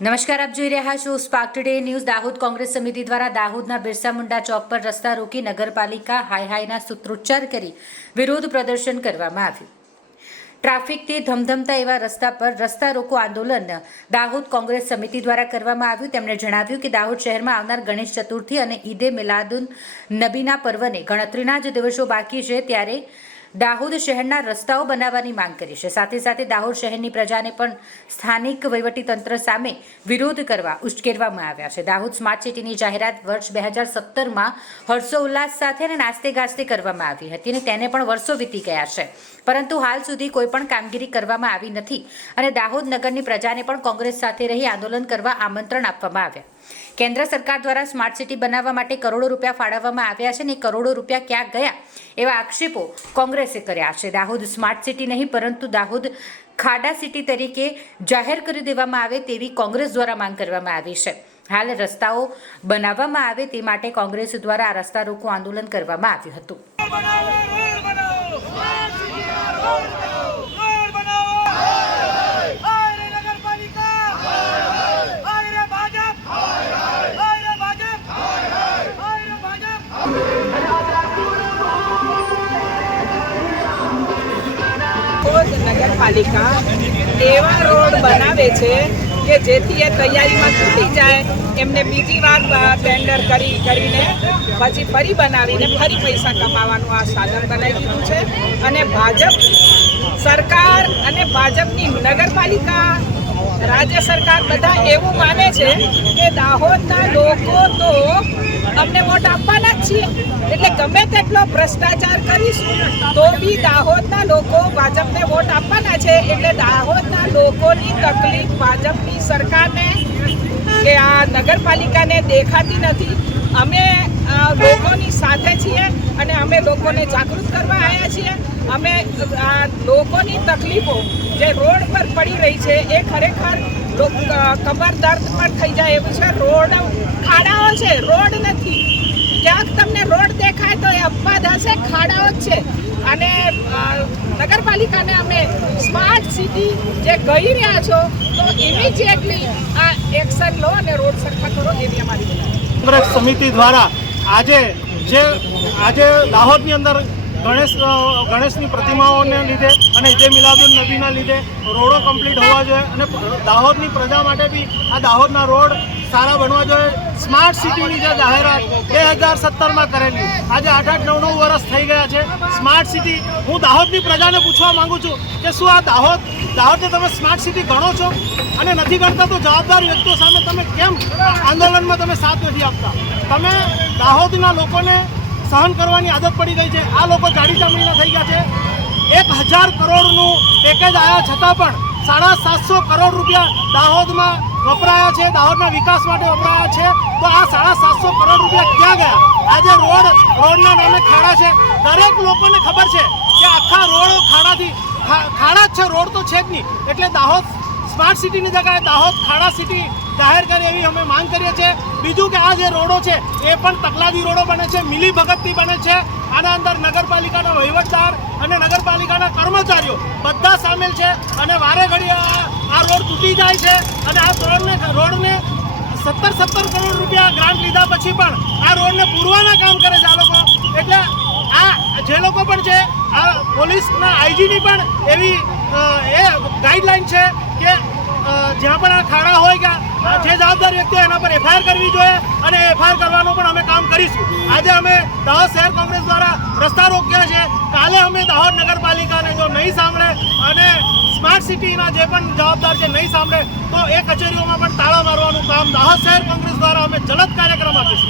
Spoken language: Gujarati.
નમસ્કાર, આપ જોઈ રહ્યા છો spark today news. Dahod Congress સમિતિ દ્વારા દાહોદના બિરસા મુંડા ચોક પર રસ્તા રોકી નગરપાલિકા હાય હાયના સૂત્રોચ્ચાર કરી વિરોધ પ્રદર્શન કરવામાં આવ્યું। ટ્રાફિકથી ધમધમતા એવા રસ્તા પર રસ્તા રોકો આંદોલન દાહોદ કોંગ્રેસ સમિતિ દ્વારા કરવામાં આવ્યું। તેમણે જણાવ્યું કે દાહોદ શહેરમાં આવનાર ગણેશ ચતુર્થી અને ઈદે મિલાદુન નબીના પર્વને ગણતરીના જ દિવસો બાકી છે, ત્યારે દાહોદ શહેરના રસ્તાઓ બનાવવાની માંગ કરી છે। સાથે સાથે દાહોદ શહેરની પ્રજાને પણ સ્થાનિક વહીવટીતંત્ર સામે વિરોધ કરવા ઉશ્કેરવામાં આવ્યા છે। દાહોદ સ્માર્ટ સિટીની જાહેરાત વર્ષ 2017માં હર્ષોલ્લાસ સાથે અને નાસ્તે ગાસ્તે કરવામાં આવી હતી અને તેને પણ વર્ષો વીતી ગયા છે, પરંતુ હાલ સુધી કોઈ પણ કામગીરી કરવામાં આવી નથી અને દાહોદ નગરની પ્રજાને પણ કોંગ્રેસ સાથે રહી આંદોલન કરવા આમંત્રણ આપવામાં આવ્યા। કેન્દ્ર સરકાર દ્વારા સ્માર્ટ સિટી બનાવવા માટે કરોડો રૂપિયા ફાળવવામાં આવ્યા છે અને કરોડો રૂપિયા ક્યાં ગયા એવા આક્ષેપો કોંગ્રેસે કર્યા છે। દાહોદ સ્માર્ટ સિટી નહીં પરંતુ દાહોદ ખાડા સિટી તરીકે જાહેર કરી દેવામાં આવે તેવી કોંગ્રેસ દ્વારા માંગ કરવામાં આવી છે। હાલ રસ્તાઓ બનાવવામાં આવે તે માટે કોંગ્રેસ દ્વારા આ રસ્તા રોકો આંદોલન કરવામાં આવ્યું હતું। નગરપાલિકા એવા રોડ બનાવે છે કે જેથી એ તૈયારીમાં તૂટી જાય, એમને બીજી વાર ટેન્ડર કરીને પછી ફરી બનાવીને ફરી પૈસા કમાવાનું આ સાધન બનાવી દીધું છે। અને ભાજપ સરકાર અને ભાજપની નગરપાલિકા, રાજ્ય સરકાર બધા એવું માને છે કે દાહોદના લોકો તો અમને વોટ આપવાના જ છીએ, એટલે ગમે તેટલો ભ્રષ્ટાચાર કરીશું તો બી દાહોદના લોકો ભાજપને વોટ આપવાના છે। એટલે દાહોદના લોકોની તકલીફ ભાજપની સરકારને કે આ નગરપાલિકાને દેખાતી નથી। અમે લોકોની સાથે છીએ અને અમે લોકોને જાગૃત કરવા આવ્યા છીએ। અમે લોકોની તકલીફો જે રોડ પર પડી રહી છે એ ખરેખર કમર દર્દ પણ થઈ જાય એવું છે। રોડ ખાડાઓ છે, રોડ નથી। ક્યાંક તમને રોડ દેખાય તો એ અપવાદ હશે, ખાડાઓ જ છે। અને નગરપાલિકાને અમે સ્માર્ટ સિટી જે કહી રહ્યા છો તો ઇમિડિયેટલી આ એક્શન લો અને રોડ સરખા કરો એવી અમારી કોંગ્રેસ સમિતિ દ્વારા આજે દાહોદની અંદર ગણેશની પ્રતિમાઓને લીધે અને ઈદે મિલાદુન નબીના લીધે રોડો કમ્પ્લીટ હોવા જોઈએ અને દાહોદની પ્રજા માટે બી આ દાહોદના રોડ સારા બનવા જોઈએ। સ્માર્ટ સિટીની જે જાહેરાત 2017માં કરેલી, આજે 8-9 વર્ષ થઈ ગયા છે સ્માર્ટ સિટી। હું દાહોદની પ્રજાને પૂછવા માંગુ છું કે શું આ દાહોદને તમે સ્માર્ટ સિટી ગણો છો? અને નથી ગણતા તો જવાબદાર વ્યક્તિઓ સામે તમે કેમ આંદોલનમાં તમે સાથ નથી આપતા? તમે દાહોદના લોકોને સહન કરવાની આદત પડી ગઈ છે। આ લોકો જાડી ચામડીના થઈ ગયા છે। 1000 કરોડનું પેકેજ આવ્યા છતાં પણ 750 કરોડ રૂપિયા દાહોદમાં વપરાયા છે, દાહોદના વિકાસ માટે વપરાયા છે। તો આ 750 કરોડ રૂપિયા ક્યાં ગયા? આજે રોડના નામે ખાડા છે। દરેક લોકોને ખબર છે કે આખા રોડ ખાડા જ છે, રોડ તો છે જ નહીં। એટલે દાહોદ સ્માર્ટ સિટીની જગ્યાએ દાહોદ ખાડા સિટી જાહેર કરે એવી અમે માંગ કરીએ છીએ। બીજું કે આ જે રોડો છે એ પણ તકલાદી રોડો બને છે, મિલી ભગતથી બને છે। આના અંદર નગરપાલિકાના વહીવટદાર અને નગરપાલિકાના કર્મચારીઓ બધા સામેલ છે અને વારે ઘડીએ આ રોડ તૂટી જાય છે અને આ રોડને 17 કરોડ રૂપિયા ગ્રાન્ટ લીધા પછી પણ આ રોડને પૂરવાના કામ કરે છે આ લોકો। એટલે આ જે લોકો પણ છે, આ પોલીસના આઈજીની પણ એવી ગાઈડલાઈન છે કે જ્યાં પણ આ ખાડા હોય કે જે જવાબદાર વ્યક્તિઓ એના પર એફઆઈઆર કરવી જોઈએ અને એફઆઈઆર કરવાનું પણ અમે કામ કરીશું। આજે અમે દાહોદ શહેર કોંગ્રેસ દ્વારા રસ્તા રોક્યા છે। કાલે અમે દાહોદ નગરપાલિકાને જો નહીં સાંભળે અને સ્માર્ટ સિટીના જે પણ જવાબદાર છે નહીં સાંભળે તો એ કચેરીઓમાં પણ તાળા મારવાનું કામ દાહોદ શહેર કોંગ્રેસ દ્વારા અમે જલદ કાર્યક્રમ આપીશું।